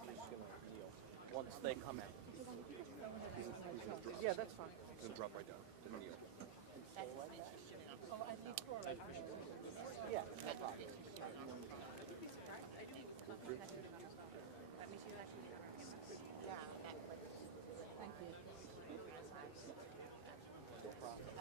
I'm just gonna kneel once they come out. Yeah, that's fine. He's gonna drop right down. Just kneel. Yeah, no problem. Thank you. No problem.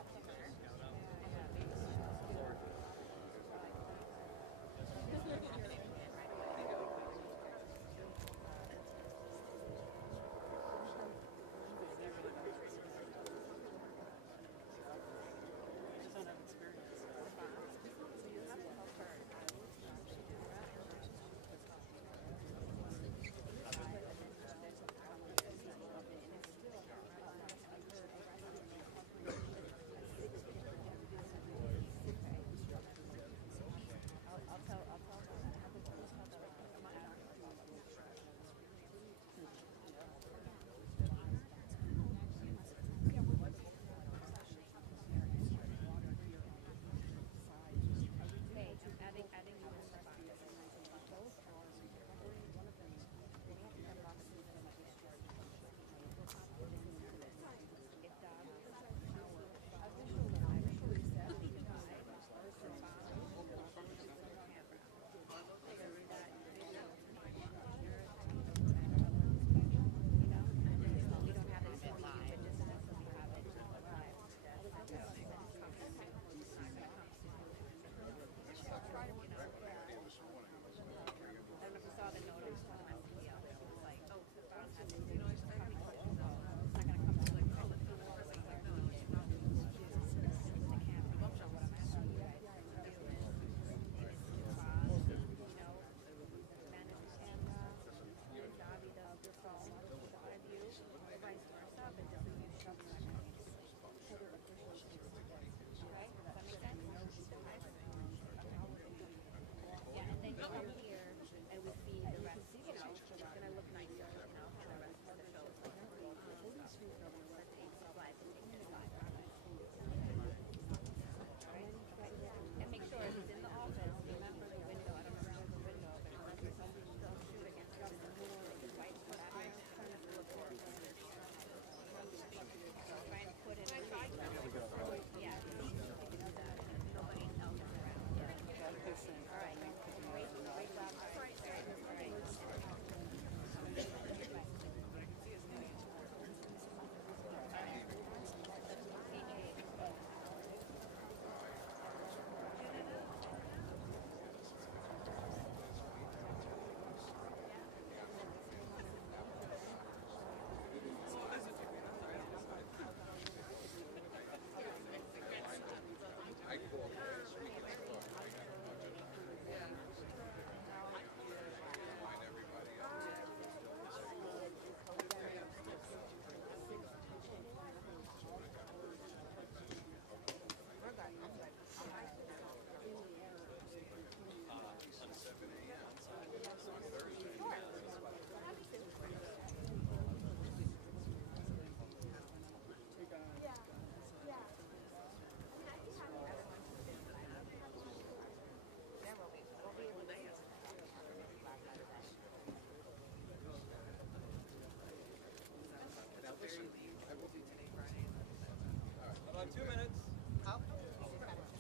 About 2 minutes.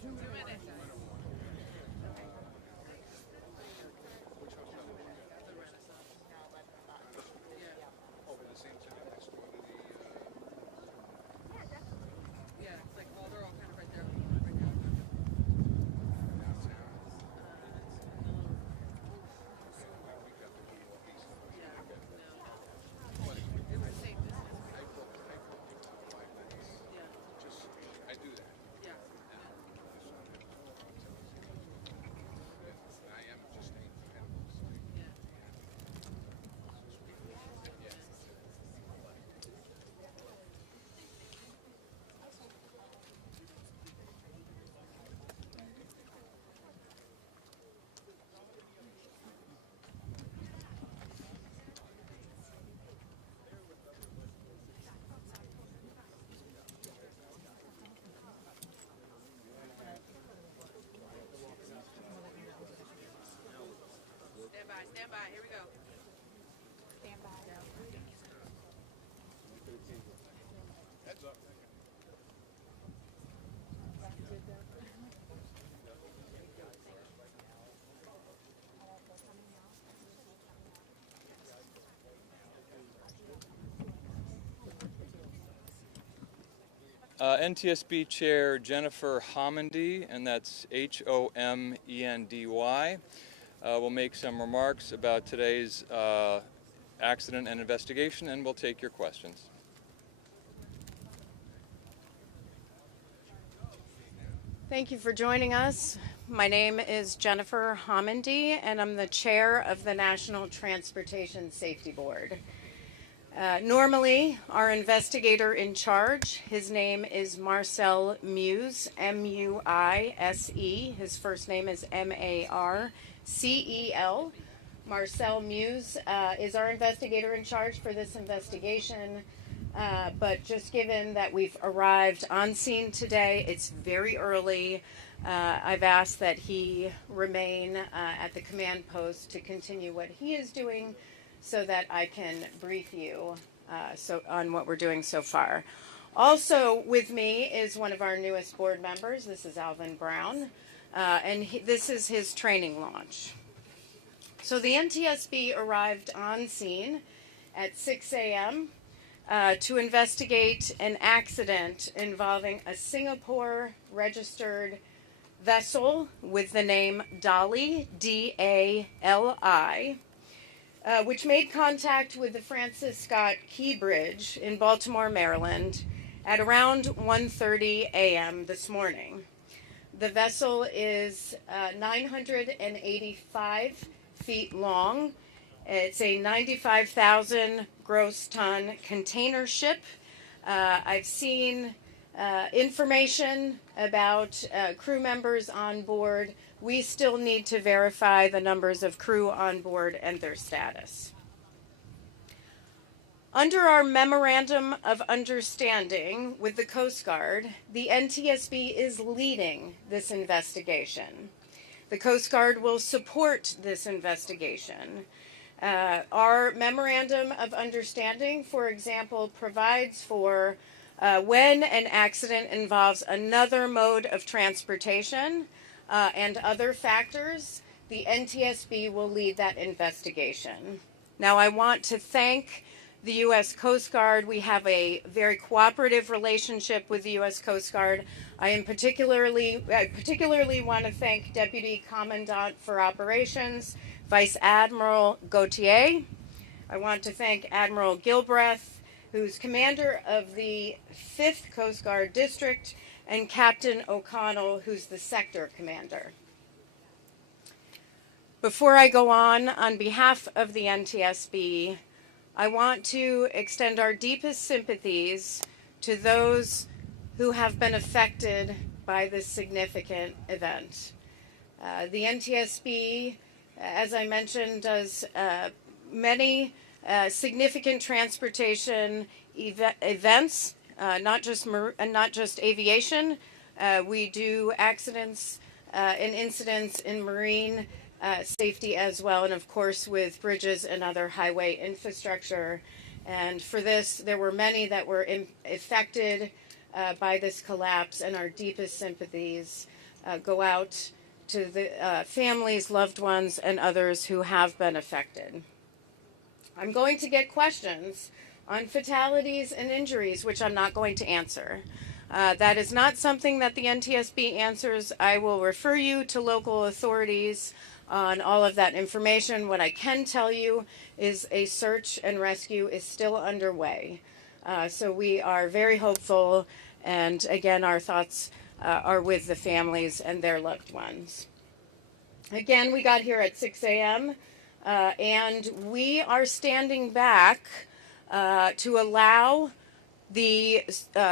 2 minutes. Which hotel? The Renaissance. Over the same time next door to the. Yeah, it's like, well, they're all kind of right there. I do that. Yeah. I am just staying competitive. Yeah. Stand by, here we go. Heads up. NTSB Chair Jennifer Homendy, and that's Homendy, will make some remarks about today's accident and investigation, and we'll take your questions. Thank you for joining us. My name is Jennifer Homendy, and I'm the chair of the National Transportation Safety Board. Normally, our investigator in charge, his name is Marcel Muse, M-U-I-S-E. His first name is M-A-R-C-E-L. Marcel Muse is our investigator in charge for this investigation. But just given that we've arrived on scene today, it's very early. I've asked that he remain at the command post to continue what he is doing so that I can brief you on what we're doing so far. Also with me is one of our newest board members. This is Alvin Brown, and this is his training launch. So the NTSB arrived on scene at 6 a.m. To investigate an accident involving a Singapore-registered vessel with the name Dali, D-A-L-I, which made contact with the Francis Scott Key Bridge in Baltimore, Maryland, at around 1:30 a.m. this morning. The vessel is 985 feet long. It's a 95,000 gross ton container ship. I've seen information about crew members on board. We still need to verify the numbers of crew on board and their status. Under our Memorandum of Understanding with the Coast Guard, the NTSB is leading this investigation. The Coast Guard will support this investigation. Our Memorandum of Understanding, for example, provides for when an accident involves another mode of transportation and other factors, the NTSB will lead that investigation. Now, I want to thank the U.S. Coast Guard. We have a very cooperative relationship with the U.S. Coast Guard. I particularly want to thank Deputy Commandant for Operations, Vice Admiral Gautier. I want to thank Admiral Gilbreth, who's commander of the 5th Coast Guard District, and Captain O'Connell, who's the sector commander. Before I go on behalf of the NTSB, I want to extend our deepest sympathies to those who have been affected by this significant event. The NTSB, as I mentioned, does many significant transportation events, not just aviation. We do accidents and incidents in marine safety as well, and of course with bridges and other highway infrastructure. And for this, there were many that were affected by this collapse, and our deepest sympathies go out to the families, loved ones, and others who have been affected. I'm going to get questions on fatalities and injuries, which I'm not going to answer. That is not something that the NTSB answers. I will refer you to local authorities on all of that information. What I can tell you is a search and rescue is still underway. So we are very hopeful, and again, our thoughts are with the families and their loved ones. Again, we got here at 6 a.m. And we are standing back to allow the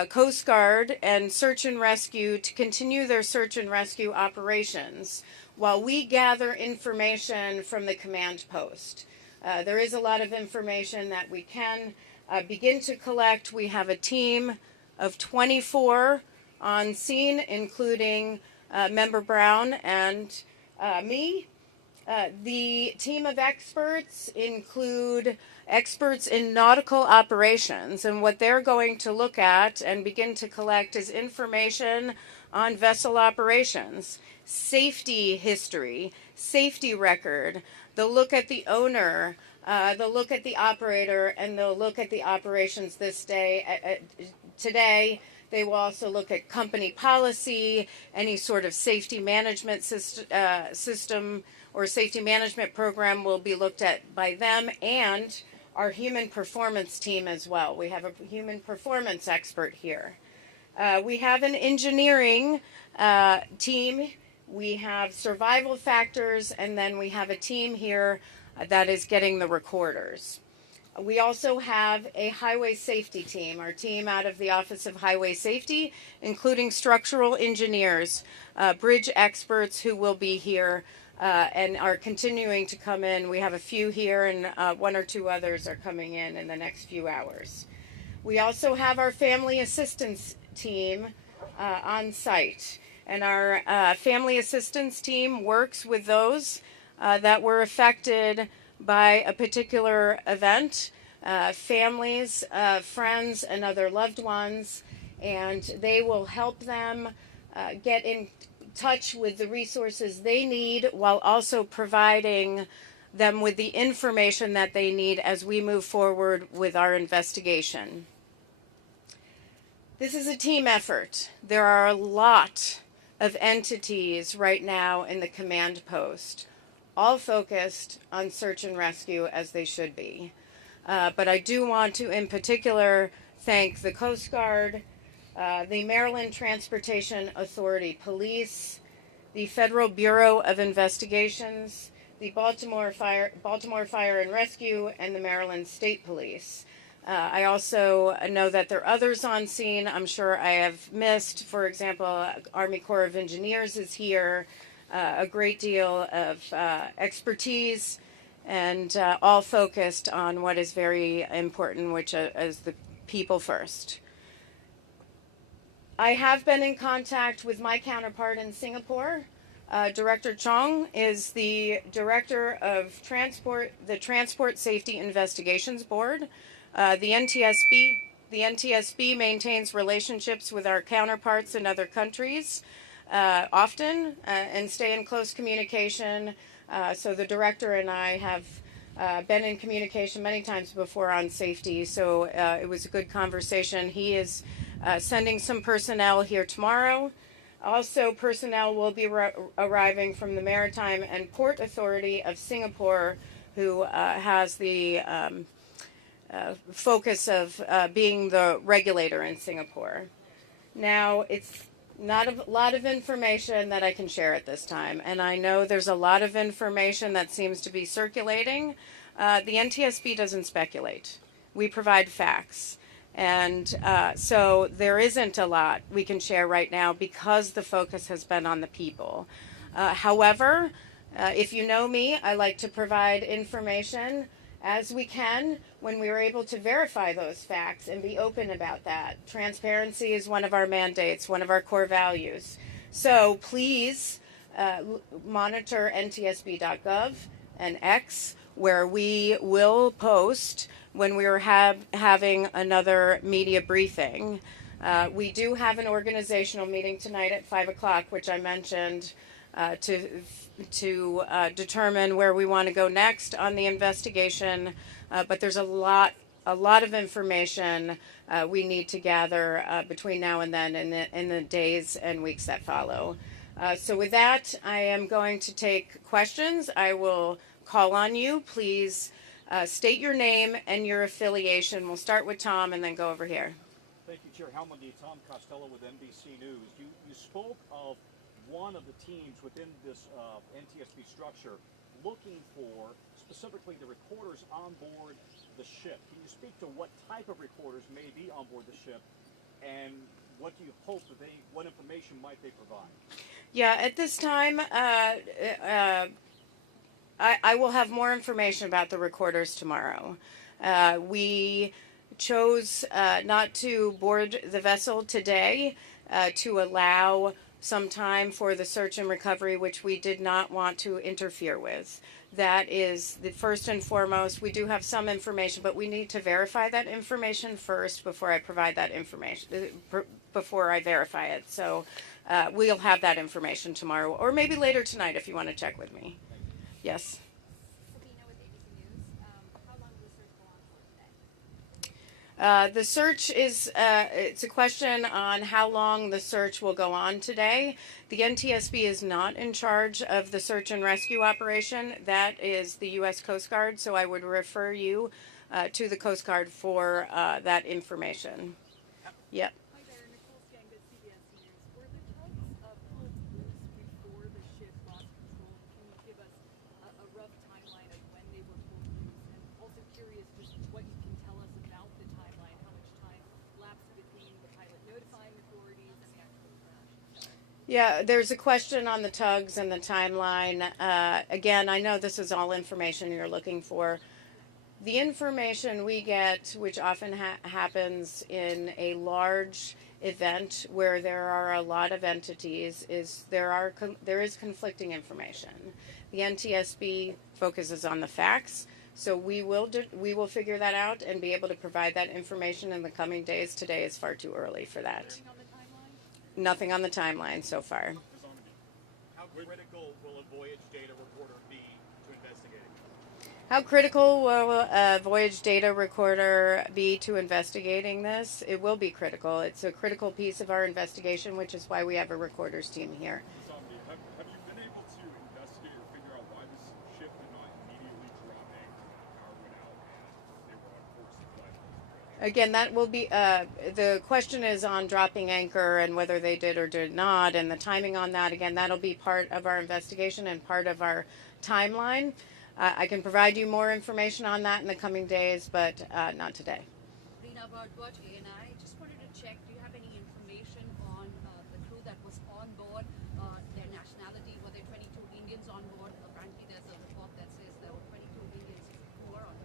Coast Guard and Search and Rescue to continue their search and rescue operations while we gather information from the command post. There is a lot of information that we can begin to collect. We have a team of 24 on scene, including Member Brown and me. The team of experts include experts in nautical operations, and what they're going to look at and begin to collect is information on vessel operations, safety history, safety record. They'll look at the owner, they'll look at the operator, and they'll look at the operations this day. Today, they will also look at company policy, any sort of safety management system or safety management program will be looked at by them, and our human performance team as well. We have a human performance expert here. We have an engineering team. We have survival factors, and then we have a team here that is getting the recorders. We also have a highway safety team, our team out of the Office of Highway Safety, including structural engineers, bridge experts who will be here and are continuing to come in. We have a few here, and one or two others are coming in the next few hours. We also have our family assistance team on site, and our family assistance team works with those that were affected by a particular event, families, friends, and other loved ones, and they will help them get in touch with the resources they need while also providing them with the information that they need as we move forward with our investigation. This is a team effort. There are a lot of entities right now in the command post, all focused on search and rescue as they should be. But I do want to in particular thank the Coast Guard, the Maryland Transportation Authority Police, the Federal Bureau of Investigations, the Baltimore Fire and Rescue, and the Maryland State Police. I also know that there are others on scene I'm sure I have missed. For example, Army Corps of Engineers is here, a great deal of expertise, and all focused on what is very important, which is the people first. I have been in contact with my counterpart in Singapore. Director Chong is the director of the Transport Safety Investigations Board. The NTSB maintains relationships with our counterparts in other countries often and stay in close communication. So the director and I have been in communication many times before on safety, so it was a good conversation. He is sending some personnel here tomorrow. Also, personnel will be arriving from the Maritime and Port Authority of Singapore, who has the focus of being the regulator in Singapore. Now, it's not a lot of information that I can share at this time, and I know there's a lot of information that seems to be circulating. The NTSB doesn't speculate. We provide facts. And so there isn't a lot we can share right now because the focus has been on the people. However, if you know me, I like to provide information as we can when we are able to verify those facts and be open about that. Transparency is one of our mandates, one of our core values. So please monitor ntsb.gov and X, where we will post when we are having another media briefing. We do have an organizational meeting tonight at 5 o'clock, which I mentioned, to determine where we want to go next on the investigation. But there's a lot of information we need to gather between now and then in the days and weeks that follow. So with that, I am going to take questions. I will call on you. Please state your name and your affiliation. We'll start with Tom and then go over here. Thank you, Chair Helmundy. Tom Costello with NBC News. You spoke of one of the teams within this NTSB structure looking for specifically the recorders on board the ship. Can you speak to what type of recorders may be on board the ship, and what do you hope that what information might they provide? Yeah, at this time, I will have more information about the recorders tomorrow. We chose not to board the vessel today to allow some time for the search and recovery, which we did not want to interfere with. That is the first and foremost. We do have some information, but we need to verify that information first before I provide that information, before I verify it. So we'll have that information tomorrow, or maybe later tonight if you want to check with me. Yes. Sabina with ABC News. How long will the search go on for today? The search is, it's a question on how long the search will go on today. The NTSB is not in charge of the search and rescue operation. That is the U.S. Coast Guard, so I would refer you to the Coast Guard for that information. Yep. Hi there, Nicole Skang at CBS News. Were the tugs pulled loose before the ship lost control? Can you give us a rough timeline of when they were pulled loose? And also curious just what you can tell us about the timeline, how much time lapsed between the pilot notifying authorities and the actual crash. Yeah, there's a question on the tugs and the timeline. Again, I know this is all information you're looking for. The information we get, which often happens in a large event where there are a lot of entities, is there is conflicting information. The NTSB focuses on the facts, so we will figure that out and be able to provide that information in the coming days. Today is far too early for that. Anything on the timeline? Nothing on the timeline so far. How critical will a voyage data reporter be to investigating? How critical will a voyage data recorder be to investigating this? It will be critical. It's a critical piece of our investigation, which is why we have a recorder's team here. Have you been able to investigate or figure out why this ship did not immediately drop anchor when the power went out and they were on course to fly? Again, that will be, the question is on dropping anchor and whether they did or did not, and the timing on that. Again, that'll be part of our investigation and part of our timeline. I can provide you more information on that in the coming days, but not today. Rena, about what ANI, just wanted to check, do you have any information on the crew that was on board, their nationality? Were there 22 Indians on board? Apparently there's a report that says there were 22 Indians who were on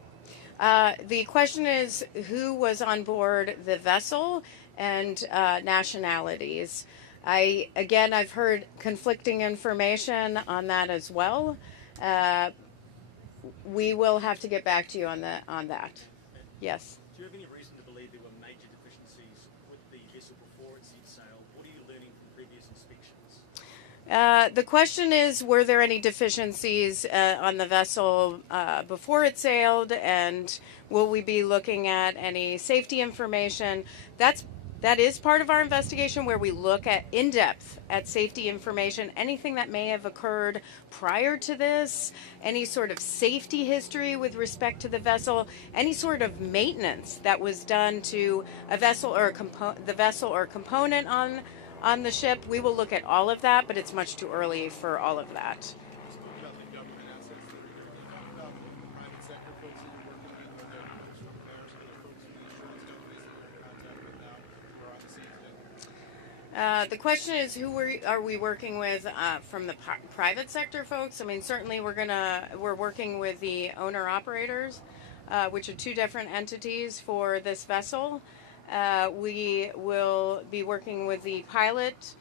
board. The question is who was on board the vessel and nationalities. I've heard conflicting information on that as well. We will have to get back to you on that. Yes. Do you have any reason to believe there were major deficiencies with the vessel before it set sail? What are you learning from previous inspections? The question is, were there any deficiencies on the vessel before it sailed, and will we be looking at any safety information? That is part of our investigation, where we look at in depth at safety information, anything that may have occurred prior to this, any sort of safety history with respect to the vessel, any sort of maintenance that was done to a vessel or the vessel or component on the ship. We will look at all of that, but it's much too early for all of that. About the government assets that you're talking about, the private sector folks that you're working with, or the professional affairs, or the folks from the insurance companies that you're in contact with now, who are on the scene today? The question is, who are we working with from the private sector folks? I mean, certainly we're working with the owner operators, which are two different entities for this vessel. We will be working with the pilot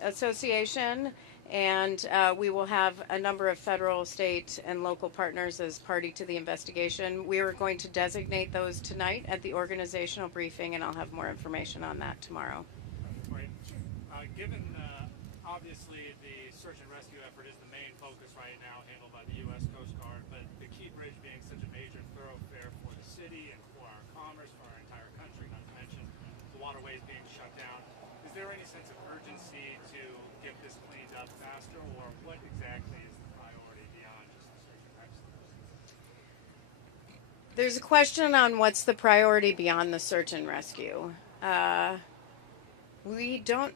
association, and we will have a number of federal, state, and local partners as party to the investigation. We are going to designate those tonight at the organizational briefing, and I'll have more information on that tomorrow. Right. Given obviously the search and rescue effort is the main focus right now, handled by the U.S. Coast Guard, but the Key Bridge being such a major thoroughfare for the city and for our commerce, for our entire country, not to mention the waterways being shut down, is there any sense of urgency to get this cleaned up faster, or what exactly is the priority beyond just the search and rescue? There's a question on what's the priority beyond the search and rescue. We don't,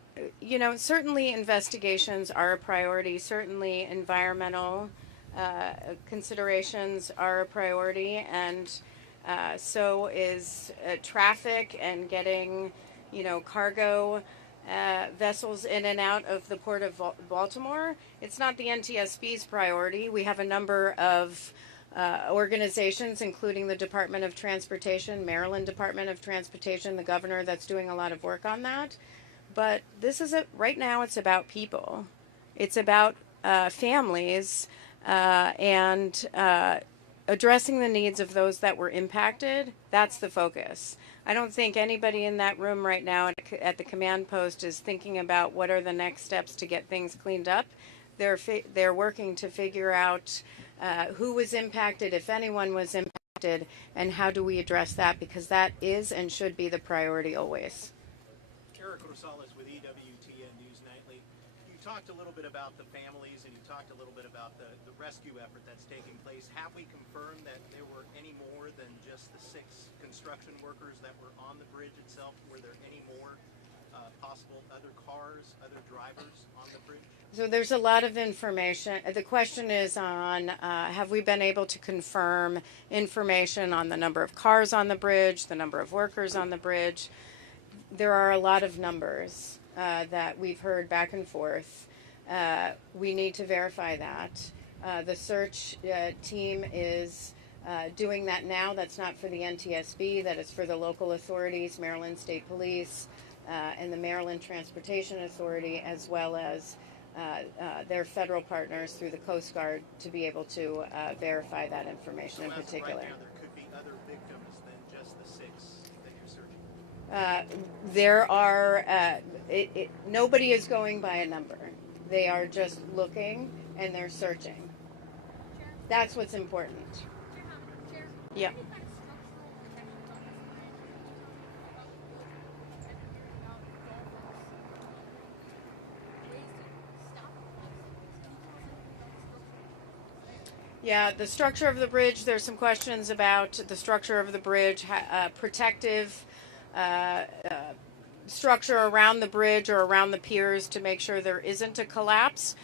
certainly investigations are a priority. Certainly environmental considerations are a priority, and so is traffic and getting, cargo vessels in and out of the port of Baltimore. It's not the NTSB's priority. We have a number of organizations, including the Department of Transportation, Maryland Department of Transportation, the governor, that's doing a lot of work on that. but right now it's about people. It's about families and addressing the needs of those that were impacted. That's the focus. I don't think anybody in that room right now at the command post is thinking about what are the next steps to get things cleaned up. They're working to figure out who was impacted, if anyone was impacted, and how do we address that, because that is and should be the priority always. Eric Rosales with EWTN News Nightly. You talked a little bit about the families and you talked a little bit about the rescue effort that's taking place. Have we confirmed that there were any more than just the 6 construction workers that were on the bridge itself? Were there any more possible other cars, other drivers on the bridge? So there's a lot of information. The question is on have we been able to confirm information on the number of cars on the bridge, the number of workers on the bridge? There are a lot of numbers that we've heard back and forth. We need to verify that. The search team is doing that now. That's not for the NTSB. That is for the local authorities, Maryland State Police, and the Maryland Transportation Authority, as well as their federal partners through the Coast Guard, to be able to verify that information in particular. Right now, there could be other victims than just the 6 that you're searching. There are, nobody is going by a number. They are just looking and they're searching. That's what's important. Yeah. Yeah, the structure of the bridge, there's some questions about the structure of the bridge, protective structure around the bridge or around the piers to make sure there isn't a collapse.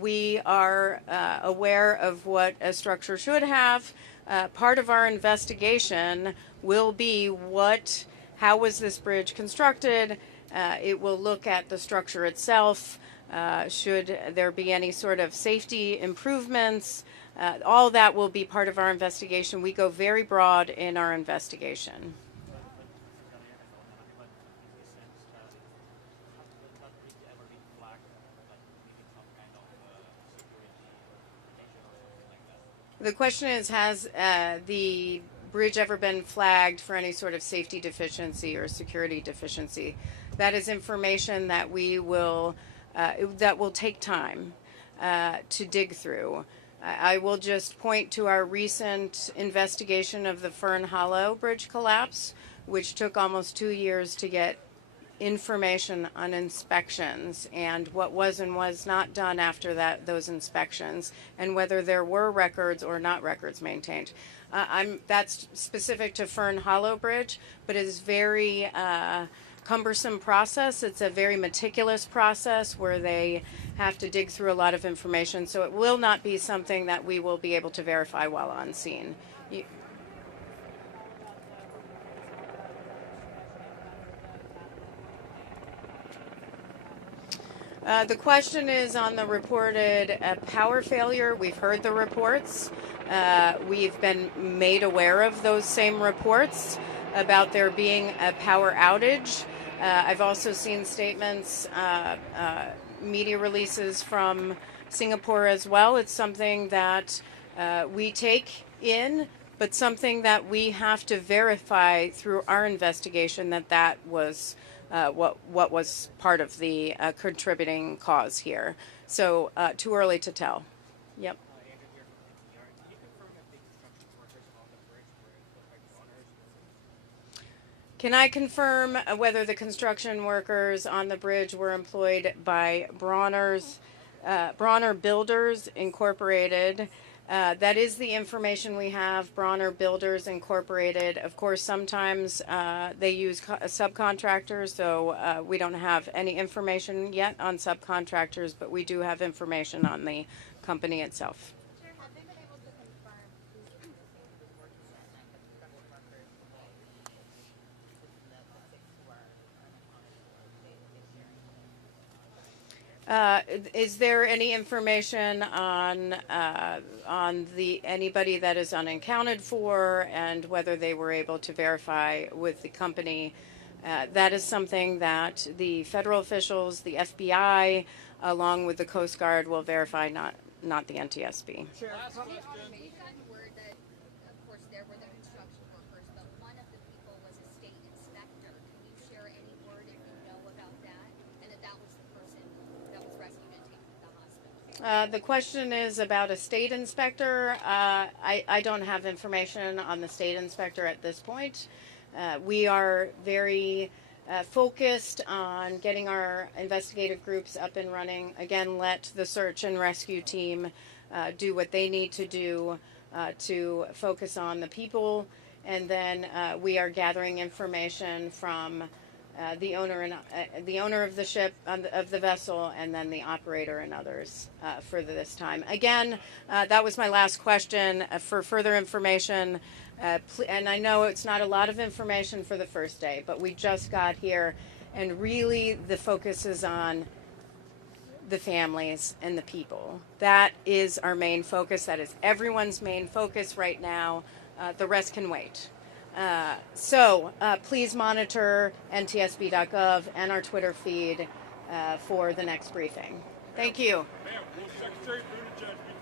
We are aware of what a structure should have. Part of our investigation will be how was this bridge constructed? It will look at the structure itself. Should there be any sort of safety improvements? All that will be part of our investigation. We go very broad in our investigation. The question is, has the bridge ever been flagged for any sort of safety deficiency or security deficiency? That is information that that will take time to dig through. I will just point to our recent investigation of the Fern Hollow bridge collapse, which took almost 2 years to get information on inspections and what was and was not done after those inspections, and whether there were records or not records maintained. That's specific to Fern Hollow Bridge, but it is very cumbersome process. It's a very meticulous process where they have to dig through a lot of information, so it will not be something that we will be able to verify while on scene. The question is on the reported power failure. We've heard the reports. We've been made aware of those same reports about there being a power outage. I've also seen statements, media releases from Singapore as well. It's something that we take in, but something that we have to verify through our investigation that was what was part of the contributing cause here. So too early to tell. Yep. Can I confirm whether the construction workers on the bridge were employed by Bronner Builders Incorporated? That is the information we have. Bronner Builders Incorporated. Of course, sometimes they use subcontractors, so we don't have any information yet on subcontractors, but we do have information on the company itself. Have they been able to confirm who's working that night, the construction workers, the 6 were Is there any information on anybody that is unaccounted for, and whether they were able to verify with the company That is something that the federal officials, the FBI, along with the Coast Guard, will verify, not the NTSB. The automation were that, of course, there were the construction workers, but one of the people was a state inspector. Can you share any word if you know about that? And that was the person that was rescued and taken to the hospital. The question is about a state inspector. I don't have information on the state inspector at this point. We are very focused on getting our investigative groups up and running. Again, let the search and rescue team do what they need to do to focus on the people. And then we are gathering information from the owner of the ship, of the vessel, and then the operator and others for this time. Again, that was my last question. For further information, and I know it's not a lot of information for the first day, but we just got here, and really the focus is on the families and the people. That is our main focus. That is everyone's main focus right now. The rest can wait. So please monitor ntsb.gov and our Twitter feed for the next briefing. Thank you. Ma'am, will Secretary Buttigieg be